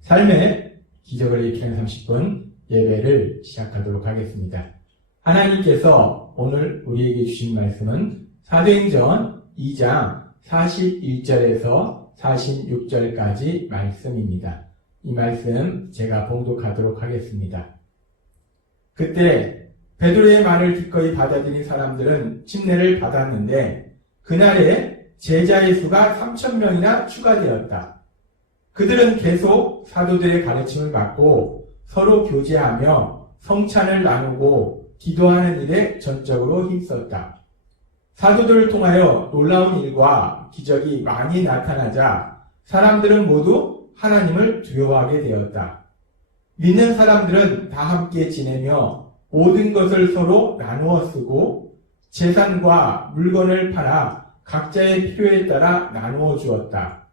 삶의 기적을 일으키는 30분 예배를 시작하도록 하겠습니다. 하나님께서 오늘 우리에게 주신 말씀은 사도행전 2장 41절에서 46절까지 말씀입니다. 이 말씀 제가 봉독하도록 하겠습니다. 그때 베드로의 말을 기꺼이 받아들인 사람들은 침례를 받았는데 그날에 제자의 수가 3,000명이나 추가되었다. 그들은 계속 사도들의 가르침을 받고 서로 교제하며 성찬을 나누고 기도하는 일에 전적으로 힘썼다. 사도들을 통하여 놀라운 일과 기적이 많이 나타나자 사람들은 모두 하나님을 두려워하게 되었다. 믿는 사람들은 다 함께 지내며 모든 것을 서로 나누어 쓰고 재산과 물건을 팔아 각자의 필요에 따라 나누어 주었다.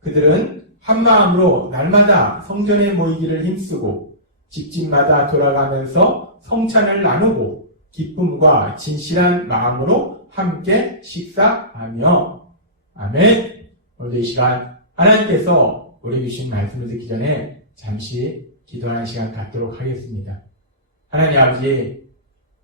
그들은 한 마음으로 날마다 성전에 모이기를 힘쓰고 집집마다 돌아가면서 성찬을 나누고 기쁨과 진실한 마음으로 함께 식사하며. 아멘. 오늘도 이 시간 하나님께서 우리 주신 말씀을 듣기 전에 잠시 기도하는 시간 갖도록 하겠습니다. 하나님 아버지,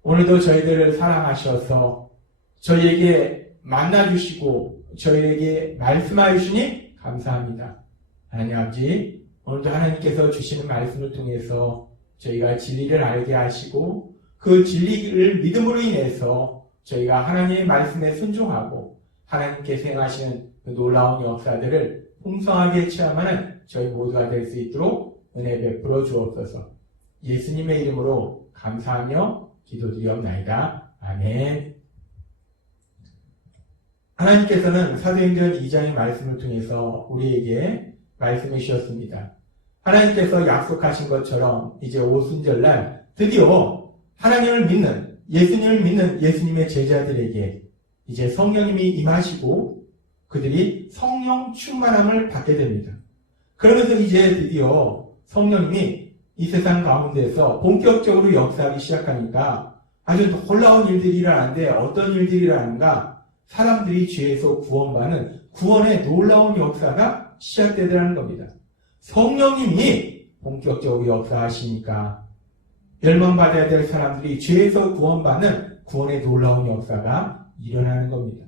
오늘도 저희들을 사랑하셔서 저희에게 만나주시고 저희에게 말씀하여 주시니 감사합니다. 하나님 아버지, 오늘도 하나님께서 주시는 말씀을 통해서 저희가 진리를 알게 하시고 그 진리를 믿음으로 인해서 저희가 하나님의 말씀에 순종하고 하나님께서 행하시는 그 놀라운 역사들을 풍성하게 체험하는 저희 모두가 될 수 있도록 은혜 베풀어 주옵소서. 예수님의 이름으로 감사하며 기도드리옵나이다. 아멘. 하나님께서는 사도행전 2장의 말씀을 통해서 우리에게 말씀해 주셨습니다. 하나님께서 약속하신 것처럼 이제 오순절날 드디어 하나님을 믿는, 예수님을 믿는 예수님의 제자들에게 이제 성령님이 임하시고 그들이 성령 충만함을 받게 됩니다. 그러면서 이제 드디어 성령님이 이 세상 가운데서 본격적으로 역사하기 시작하니까 아주 놀라운 일들이 일어나는데 어떤 일들이 일어나는가? 사람들이 죄에서 구원받는 구원의 놀라운 역사가 시작되더라는 겁니다. 성령님이 본격적으로 역사하시니까 멸망받아야 될 사람들이 죄에서 구원받는 구원의 놀라운 역사가 일어나는 겁니다.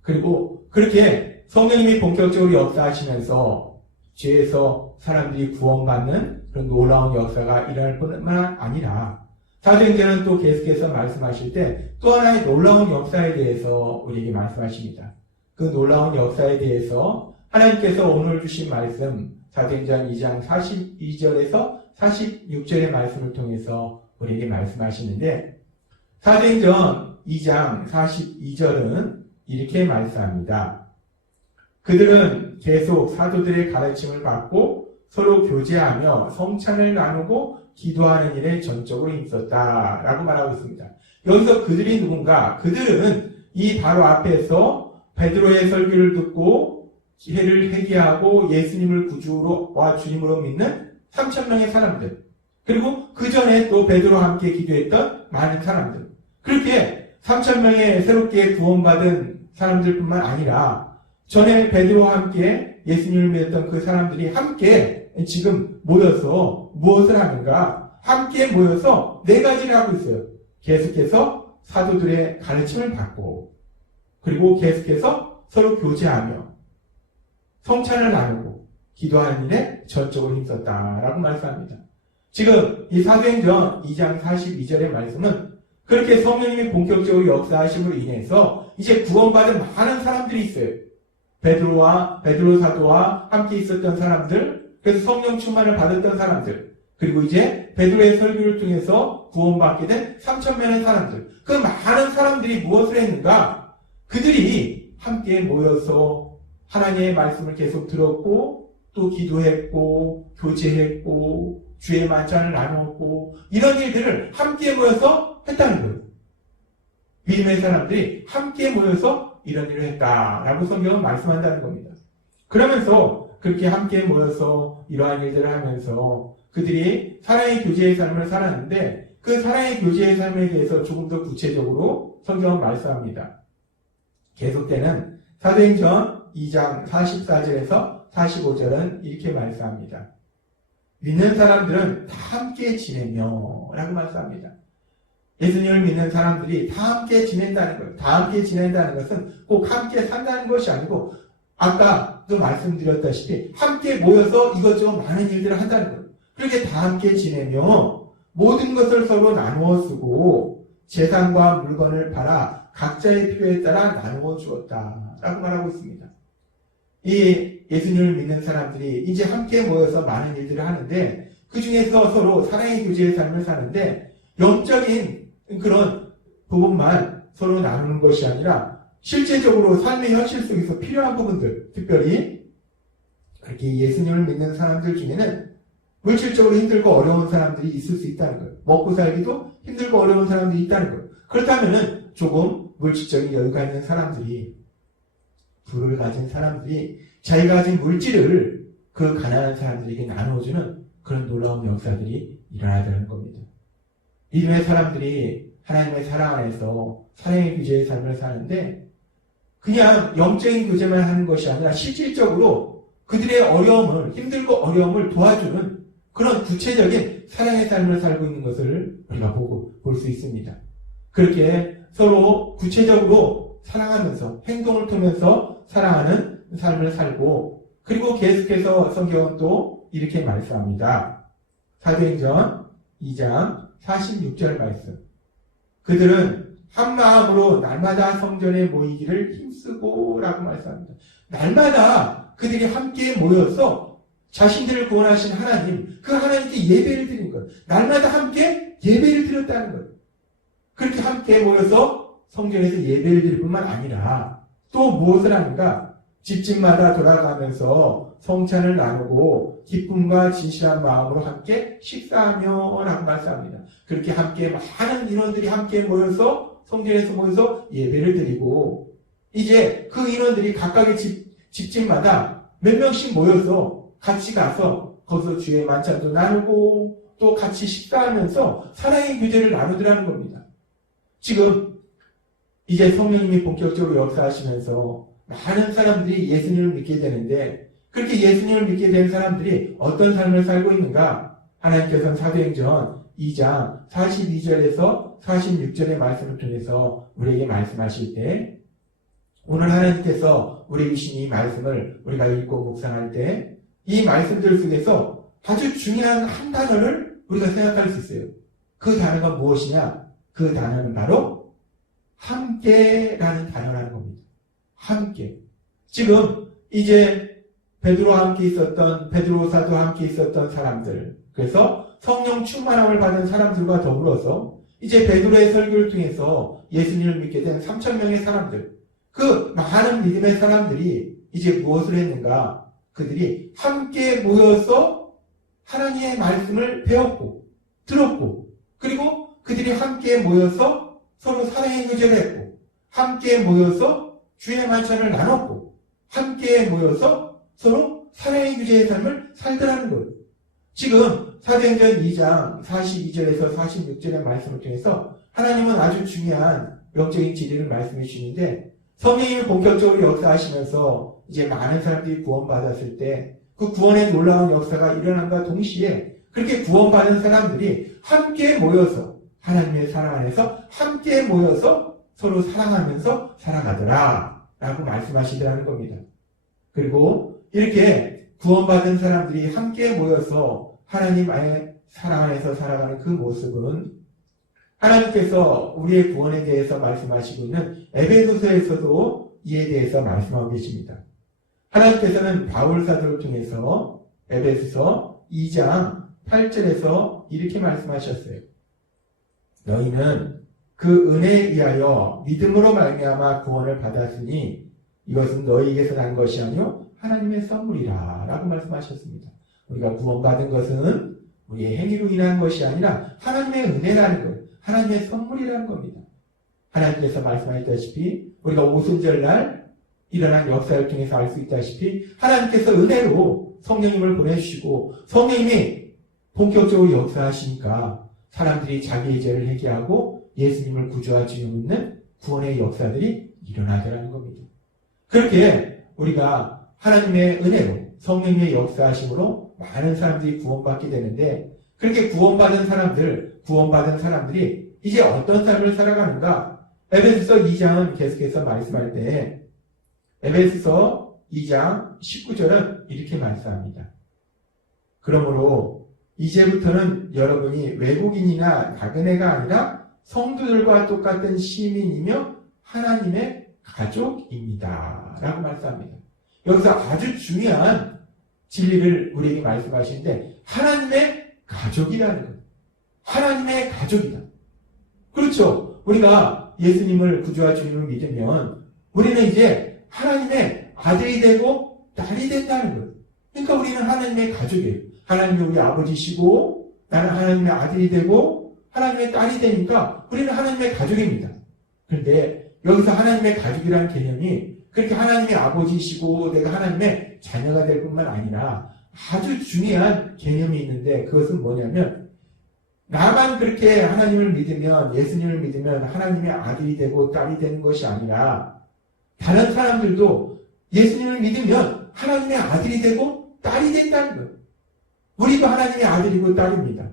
그리고 그렇게 성령님이 본격적으로 역사하시면서 죄에서 사람들이 구원받는 그런 놀라운 역사가 일어날 뿐만 아니라 사도행전은 또 계속해서 말씀하실 때 또 하나의 놀라운 역사에 대해서 우리에게 말씀하십니다. 그 놀라운 역사에 대해서 하나님께서 오늘 주신 말씀 사도행전 2장 42절에서 46절의 말씀을 통해서 우리에게 말씀하시는데 사도행전 2장 42절은 이렇게 말씀합니다. 그들은 계속 사도들의 가르침을 받고 서로 교제하며 성찬을 나누고 기도하는 일에 전적으로 힘썼다 라고 말하고 있습니다. 여기서 그들이 누군가? 그들은 이 바로 앞에서 베드로의 설교를 듣고 지혜를 회개하고 예수님을 구주와 주님으로 믿는 3,000명의 사람들, 그리고 그 전에 또 베드로와 함께 기도했던 많은 사람들, 그렇게 3,000명의 새롭게 구원받은 사람들뿐만 아니라 전에 베드로와 함께 예수님을 믿었던 그 사람들이 함께 지금 모여서 무엇을 하는가? 함께 모여서 네 가지를 하고 있어요. 계속해서 사도들의 가르침을 받고, 그리고 계속해서 서로 교제하며 성찬을 나누고 기도하는 일에 전적으로 힘썼다라고 말씀합니다. 지금 이 사도행전 2장 42절의 말씀은 그렇게 성령님이 본격적으로 역사하심으로 인해서 이제 구원받은 많은 사람들이 있어요. 베드로 사도와 함께 있었던 사람들, 그래서 성령 충만을 받았던 사람들, 그리고 이제 베드로의 설교를 통해서 구원받게 된 3,000명의 사람들, 그 많은 사람들이 무엇을 했는가? 그들이 함께 모여서 하나님의 말씀을 계속 들었고 또 기도했고 교제했고 주의 만찬을 나누었고 이런 일들을 함께 모여서 했다는 거예요. 믿음의 사람들이 함께 모여서 이런 일을 했다라고 성경은 말씀한다는 겁니다. 그러면서 그렇게 함께 모여서 이러한 일들을 하면서 그들이 사랑의 교제의 삶을 살았는데 그 사랑의 교제의 삶에 대해서 조금 더 구체적으로 성경은 말씀합니다. 계속되는 사도행전 2장 44절에서 45절은 이렇게 말씀합니다. 믿는 사람들은 다 함께 지내며 라고 말씀합니다. 예수님을 믿는 사람들이 다 함께 지낸다는 것, 다 함께 지낸다는 것은 꼭 함께 산다는 것이 아니고 아까도 말씀드렸다시피 함께 모여서 이것저것 많은 일들을 한다는 거예요. 그렇게 다 함께 지내며 모든 것을 서로 나누어 쓰고 재산과 물건을 팔아 각자의 필요에 따라 나누어 주었다 라고 말하고 있습니다. 이 예수님을 믿는 사람들이 이제 함께 모여서 많은 일들을 하는데 그 중에서 서로 사랑의 교제의 삶을 사는데 영적인 그런 부분만 서로 나누는 것이 아니라 실제적으로 삶의 현실 속에서 필요한 부분들, 특별히 그렇게 예수님을 믿는 사람들 중에는 물질적으로 힘들고 어려운 사람들이 있을 수 있다는 거예요. 먹고 살기도 힘들고 어려운 사람들이 있다는 거예요. 그렇다면은 조금 물질적인 여유가 있는 사람들이, 부를 가진 사람들이 자기가 가진 물질을 그 가난한 사람들에게 나눠주는 그런 놀라운 역사들이 일어나야 되는 겁니다. 믿음의 사람들이 하나님의 사랑 안에서 사랑의 교제의 삶을 사는데 그냥 영적인 교제만 하는 것이 아니라 실질적으로 그들의 어려움을, 힘들고 어려움을 도와주는 그런 구체적인 사랑의 삶을 살고 있는 것을 우리가 볼 수 있습니다. 그렇게 서로 구체적으로 사랑하면서 행동을 통해서 사랑하는 삶을 살고, 그리고 계속해서 성경은 또 이렇게 말씀합니다. 사도행전 2장 46절 말씀. 그들은 한 마음으로 날마다 성전에 모이기를 힘쓰고 라고 말씀합니다. 날마다 그들이 함께 모여서 자신들을 구원하신 하나님, 그 하나님께 예배를 드린 것. 날마다 함께 예배를 드렸다는 것. 그렇게 함께 모여서 성전에서 예배를 드릴 뿐만 아니라 또 무엇을 하는가? 집집마다 돌아가면서 성찬을 나누고 기쁨과 진실한 마음으로 함께 식사하며 라고 말씀합니다. 그렇게 함께 많은 인원들이 함께 모여서 성전에서 모여서 예배를 드리고, 이제 그 인원들이 각각의 집집마다 몇 명씩 모여서 같이 가서 거기서 주의 만찬도 나누고 또 같이 식사하면서 사랑의 교제를 나누더라는 겁니다. 지금 이제 성령님이 본격적으로 역사하시면서 많은 사람들이 예수님을 믿게 되는데, 그렇게 예수님을 믿게 된 사람들이 어떤 삶을 살고 있는가? 하나님께서는 사도행전 2장 42절에서 46절의 말씀을 통해서 우리에게 말씀하실 때, 오늘 하나님께서 우리에게 주신 이 말씀을 우리가 읽고 묵상할 때 이 말씀들 속에서 아주 중요한 한 단어를 우리가 생각할 수 있어요. 그 단어가 무엇이냐? 그 단어는 바로 함께라는 단어라는 겁니다. 함께. 지금 이제 베드로와 함께 있었던, 베드로 사도와 함께 있었던 사람들, 그래서 성령 충만함을 받은 사람들과 더불어서 이제 베드로의 설교를 통해서 예수님을 믿게 된 3,000명의 사람들, 그 많은 믿음의 사람들이 이제 무엇을 했는가? 그들이 함께 모여서 하나님의 말씀을 배웠고 들었고, 그리고 그들이 함께 모여서 서로 사랑의 교제를 했고, 함께 모여서 주의 만찬을 나눴고, 함께 모여서 서로 사랑의 교제의 삶을 살더라는 거예요. 지금 사도행전 2장 42절에서 46절의 말씀을 통해서 하나님은 아주 중요한 영적인 진리를 말씀해 주시는데, 성령님이 본격적으로 역사하시면서 이제 많은 사람들이 구원받았을 때 그 구원의 놀라운 역사가 일어남과 동시에 그렇게 구원받은 사람들이 함께 모여서 하나님의 사랑 안에서 함께 모여서 서로 사랑하면서 살아가더라 라고 말씀하시더라는 겁니다. 그리고 이렇게 구원받은 사람들이 함께 모여서 하나님의 사랑 안에서 살아가는 그 모습은 하나님께서 우리의 구원에 대해서 말씀하시고 있는 에베소서에서도 이에 대해서 말씀하고 계십니다. 하나님께서는 바울 사도를 통해서 에베소서 2장 8절에서 이렇게 말씀하셨어요. 너희는 그 은혜에 의하여 믿음으로 말미암아 구원을 받았으니 이것은 너희에게서 난 것이 아니요 하나님의 선물이라 라고 말씀하셨습니다. 우리가 구원받은 것은 우리의 행위로 인한 것이 아니라 하나님의 은혜라는 것, 하나님의 선물이라는 겁니다. 하나님께서 말씀하셨다시피 우리가 오순절날 일어난 역사를 통해서 알 수 있다시피 하나님께서 은혜로 성령님을 보내주시고 성령님이 본격적으로 역사하시니까 사람들이 자기의 죄를 회개하고 예수님을 구주와 주님 믿는 구원의 역사들이 일어나더라는 겁니다. 그렇게 우리가 하나님의 은혜로 성령님의 역사하심으로 많은 사람들이 구원받게 되는데 그렇게 구원받은 사람들이 이제 어떤 삶을 살아가는가? 에베소서 2장은 계속해서 말씀할 때 에베소서 2장 19절은 이렇게 말씀합니다. 그러므로 이제부터는 여러분이 외국인이나 나그네가 아니라 성도들과 똑같은 시민이며 하나님의 가족입니다. 라고 말씀합니다. 여기서 아주 중요한 진리를 우리에게 말씀하시는데 하나님의 가족이라는 거예요. 하나님의 가족이다. 그렇죠. 우리가 예수님을 구주와 주님을 믿으면 우리는 이제 하나님의 아들이 되고 딸이 된다는 거예요. 그러니까 우리는 하나님의 가족이에요. 하나님이 우리 아버지시고 나는 하나님의 아들이 되고 하나님의 딸이 되니까 우리는 하나님의 가족입니다. 그런데 여기서 하나님의 가족이라는 개념이 그렇게 하나님의 아버지시고 내가 하나님의 자녀가 될 뿐만 아니라 아주 중요한 개념이 있는데 그것은 뭐냐면 나만 그렇게 하나님을 믿으면 예수님을 믿으면 하나님의 아들이 되고 딸이 되는 것이 아니라 다른 사람들도 예수님을 믿으면 하나님의 아들이 되고 딸이 된다는 거예요. 우리도 하나님의 아들이고 딸입니다.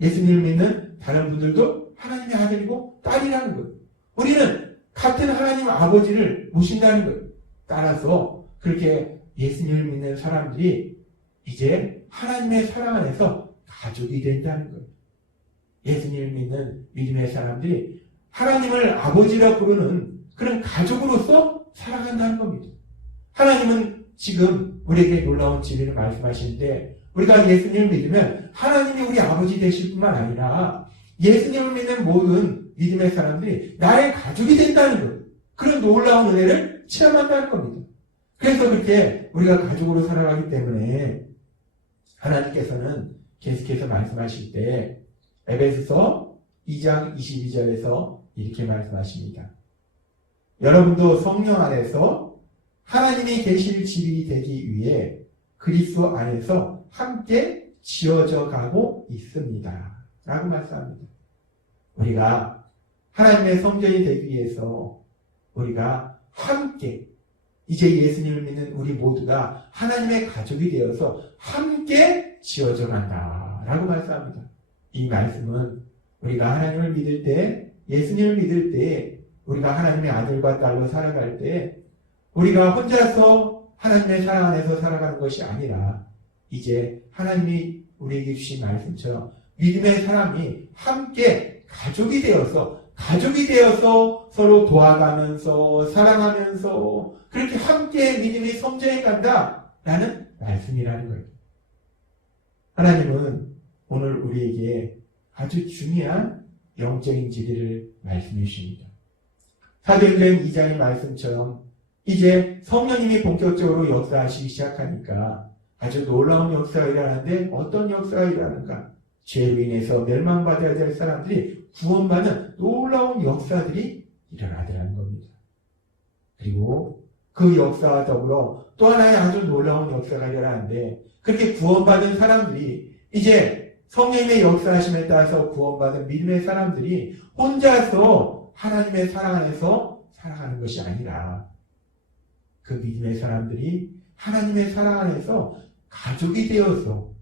예수님을 믿는 다른 분들도 하나님의 아들이고 딸이라는 거예요. 우리는 같은 하나님 아버지를 모신다는 거예요. 따라서 그렇게 예수님을 믿는 사람들이 이제 하나님의 사랑 안에서 가족이 된다는 거예요. 예수님을 믿는 믿음의 사람들이 하나님을 아버지라 부르는 그런 가족으로서 살아간다는 겁니다. 하나님은 지금 우리에게 놀라운 진리를 말씀하시는데 우리가 예수님을 믿으면 하나님이 우리 아버지 되실 뿐만 아니라 예수님을 믿는 모든 믿음의 사람들이 나의 가족이 된다는 거예요. 그런 놀라운 은혜를 체험한다는 겁니다. 그래서 그렇게 우리가 가족으로 살아가기 때문에 하나님께서는 계속해서 말씀하실 때 에베소서 2장 22절에서 이렇게 말씀하십니다. 여러분도 성령 안에서 하나님이 계실 집이 되기 위해 그리스도 안에서 함께 지어져 가고 있습니다. 라고 말씀합니다. 우리가 하나님의 성전이 되기 위해서 우리가 함께 이제 예수님을 믿는 우리 모두가 하나님의 가족이 되어서 함께 지어져 간다. 라고 말씀합니다. 이 말씀은 우리가 하나님을 믿을 때 예수님을 믿을 때 우리가 하나님의 아들과 딸로 살아갈 때 우리가 혼자서 하나님의 사랑 안에서 살아가는 것이 아니라 이제 하나님이 우리에게 주신 말씀처럼 믿음의 사람이 함께 가족이 되어서 서로 도와가면서 사랑하면서 그렇게 함께 믿음이 성장해 간다라는 말씀이라는 거예요. 하나님은 오늘 우리에게 아주 중요한 영적인 진리를 말씀해 주십니다. 사도행전 2장의 말씀처럼 이제 성령님이 본격적으로 역사하시기 시작하니까 아주 놀라운 역사가 일어나는데 어떤 역사가 일어나는가? 죄로 인해서 멸망받아야 될 사람들이 구원받는 놀라운 역사들이 일어나더라는 겁니다. 그리고 그 역사와 더불어 또 하나의 아주 놀라운 역사가 일어나는데 그렇게 구원받은 사람들이 이제 성령님의 역사하심에 따라서 구원받은 믿음의 사람들이 혼자서 하나님의 사랑 안에서 살아가는 것이 아니라 그 믿음의 사람들이 하나님의 사랑 안에서 가족이 되어서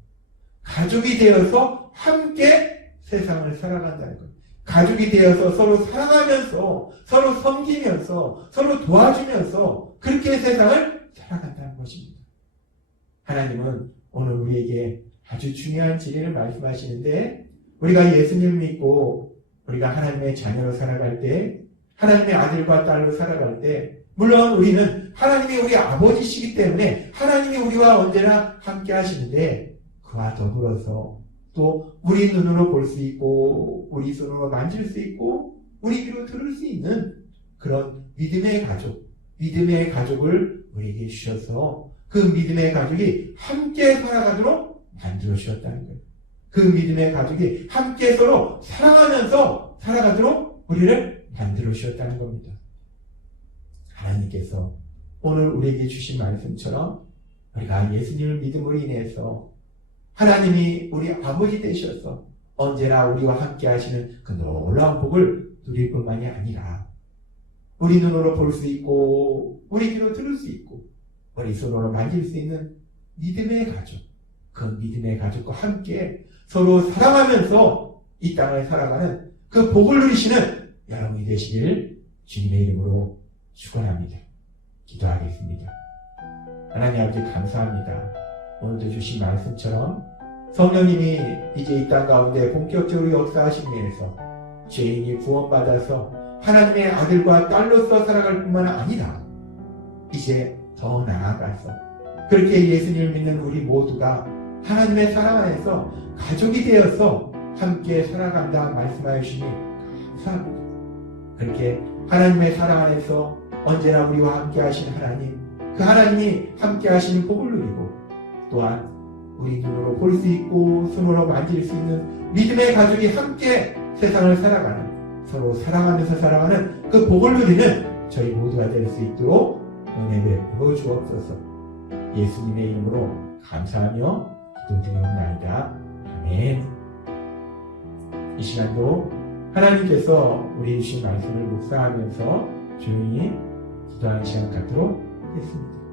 함께 세상을 살아간다는 것. 가족이 되어서 서로 사랑하면서 서로 섬기면서 서로 도와주면서 그렇게 세상을 살아간다는 것입니다. 하나님은 오늘 우리에게 아주 중요한 진리를 말씀하시는데 우리가 예수님을 믿고 우리가 하나님의 자녀로 살아갈 때 하나님의 아들과 딸로 살아갈 때 물론 우리는 하나님이 우리 아버지시기 때문에 하나님이 우리와 언제나 함께 하시는데 그와 더불어서 또 우리 눈으로 볼 수 있고 우리 손으로 만질 수 있고 우리 귀로 들을 수 있는 그런 믿음의 가족을 우리에게 주셔서 그 믿음의 가족이 함께 살아가도록 만들어 주셨다는 거예요. 그 믿음의 가족이 함께 서로 사랑하면서 살아가도록 우리를 만들어 주셨다는 겁니다. 하나님께서 오늘 우리에게 주신 말씀처럼 우리가 예수님을 믿음으로 인해서 하나님이 우리 아버지 되셔서 언제나 우리와 함께 하시는 그 놀라운 복을 누릴 뿐만이 아니라 우리 눈으로 볼 수 있고 우리 귀로 들을 수 있고 우리 손으로 만질 수 있는 믿음의 가족, 그 믿음의 가족과 함께 서로 사랑하면서 이 땅을 살아가는 그 복을 누리시는 여러분이 되시길 주님의 이름으로 축원합니다. 기도하겠습니다. 하나님 아버지 감사합니다. 오늘도 주신 말씀처럼 성령님이 이제 이 땅 가운데 본격적으로 역사하시기 위해서 죄인이 구원받아서 하나님의 아들과 딸로서 살아갈 뿐만 아니라 이제 더 나아가서 그렇게 예수님을 믿는 우리 모두가 하나님의 사랑 안에서 가족이 되어서 함께 살아간다 말씀하여 주시니 감사합니다. 그렇게 하나님의 사랑 안에서 언제나 우리와 함께 하신 하나님, 그 하나님이 함께 하시는 복을 누리고 또한 우리 눈으로 볼 수 있고 손으로 만질 수 있는 믿음의 가족이 함께 세상을 살아가는, 서로 사랑하면서 살아가는 그 복을 누리는 저희 모두가 될 수 있도록 은혜 베풀어 주옵소서. 예수님의 이름으로 감사하며 기도드리옵나이다. 아멘. 이 시간도 하나님께서 우리 주신 말씀을 묵상하면서 조용히 기도하는 시간 갖도록 하겠습니다.